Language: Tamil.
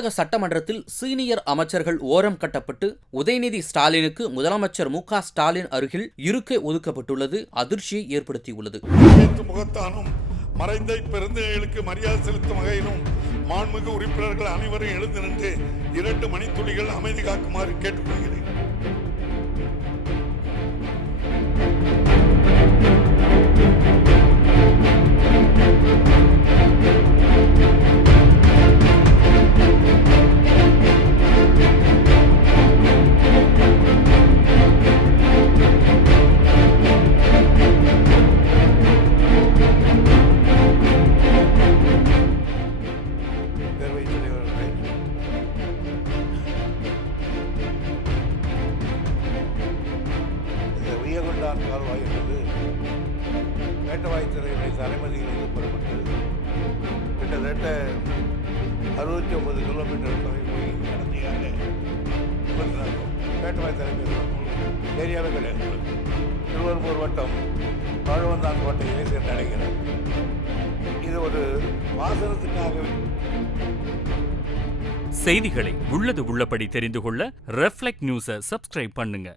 தமிழக சட்டமன்றத்தில் சீனியர் அமைச்சர்கள் ஓரம் கட்டப்பட்டு உதயநிதி ஸ்டாலினுக்கு முதலமைச்சர் மு.க. ஸ்டாலின் அருகில் இருக்கை ஒதுக்கப்பட்டுள்ளது அதிர்ச்சியை ஏற்படுத்தியுள்ளது. முகத்தானும் மறைந்த பெருந்தகைகளுக்கு மரியாதை செலுத்தும் வகையிலும் மாண்புமிகு உறுப்பினர்கள் அனைவரும் எழுந்து நின்று 2 மணித்துளிகள் அமைதி காக்குமாறு கேட்டுக்கொள்கிறேன். உயர்கொண்டான் கால்வாய் என்பது மேட்டவாய்த்துறையுடைய தலைமதியிலிருந்து புறப்பட்டது. கிட்டத்தட்ட 69 கிலோமீட்டர் தொலைவில் நடந்தியாக மேட்டவாய் தலைமையில் ஏரியாவே கிடையாது. திருவெரும்பூர் வட்டம் பழவந்தான் கோட்டையிலே சென்றடைகிறது. இது ஒரு வாசனத்துக்காக. செய்திகளை உள்ளது உள்ளபடி தெரிந்து கொள்ள ரெஃப்ளெக்ட் நியூஸை சப்ஸ்கிரைப் பண்ணுங்க.